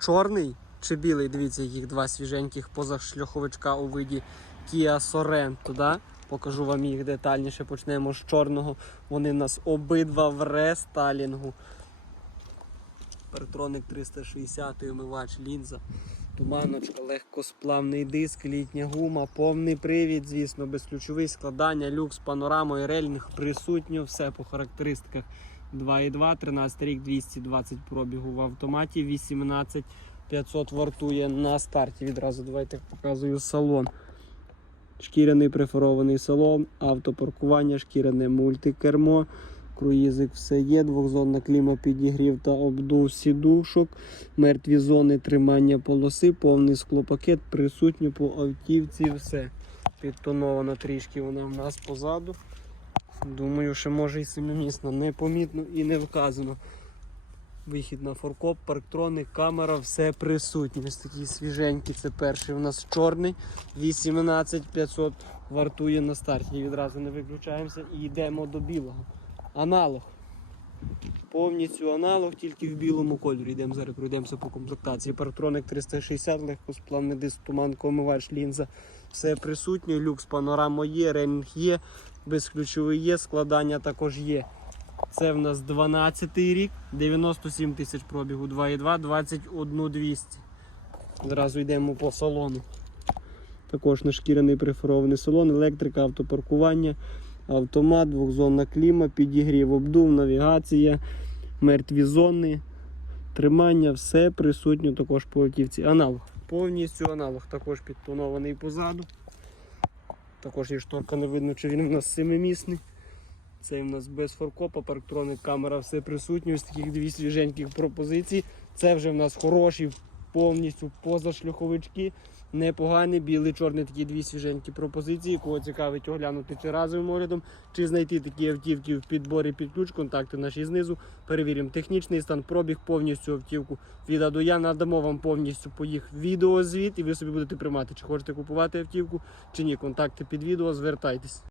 чорний чи білий. Дивіться, їх два свіженьких позашляховичка у виді Kia Sorento. Да? Покажу вам їх детальніше. Почнемо з чорного. Вони в нас обидва в рестайлінгу. Парктроник 360 омивач, лінза, туманочка, легкосплавний диск, літня гума, повний привід, звісно, безключовий складання, люкс, панорама, релінг, присутньо, все по характеристиках. 2,2, 13 рік, 220 пробігу в автоматі, 18 500 вартує на старті. Відразу давайте показую салон. Шкіряний преферований салон, автопаркування, шкіряне мультикермо. Круїзик все є, двохзонна кліма підігрів та обдув сідушок, мертві зони тримання полоси, повний склопакет, присутньо по автівці все. Підтоновано трішки вона в нас позаду. Думаю, що може і семимісно, непомітно і не вказано. Вихід на форкоп, парктроник, камера, все присутнє. Ось такий свіженький. Це перший у нас чорний. 18500 вартує на старті. І відразу не виключаємося і йдемо до білого. Аналог. Повністю аналог, тільки в білому кольорі. Йдемо зараз пройдемося по комплектації. Парктроник 360, легкосплавний диск, туманко, омивач, лінза. Все присутнє, люкс, панорама є, рейнг є, безключовий є, складання також є. Це в нас 12 рік, 97 тисяч пробігу, 2,2, 21 200. Одразу йдемо по салону. Також нашкірений преферований салон, електрика, автопаркування, автомат, двохзонна кліма, підігрів, обдув, навігація, мертві зони, тримання, все присутньо також по автівці. Аналог. Повністю аналог, також підтонований позаду. Також є шторка, не видно, чи він у нас семимісний. Це в нас без форкопа, парктроник, камера, все присутнє. Ось таких дві свіженьких пропозицій. Це вже в нас хороші, повністю позашляховички. Непогані, білий, чорний такі дві свіженькі пропозиції. Кого цікавить оглянути чи разовим оглядом, чи знайти такі автівки в підборі під ключ, контакти наші знизу. Перевіримо технічний стан, пробіг повністю автівку від А до Я. Надамо вам повністю по їх відеозвіт, і ви собі будете приймати, чи хочете купувати автівку, чи ні. Контакти під відео, звертайтесь.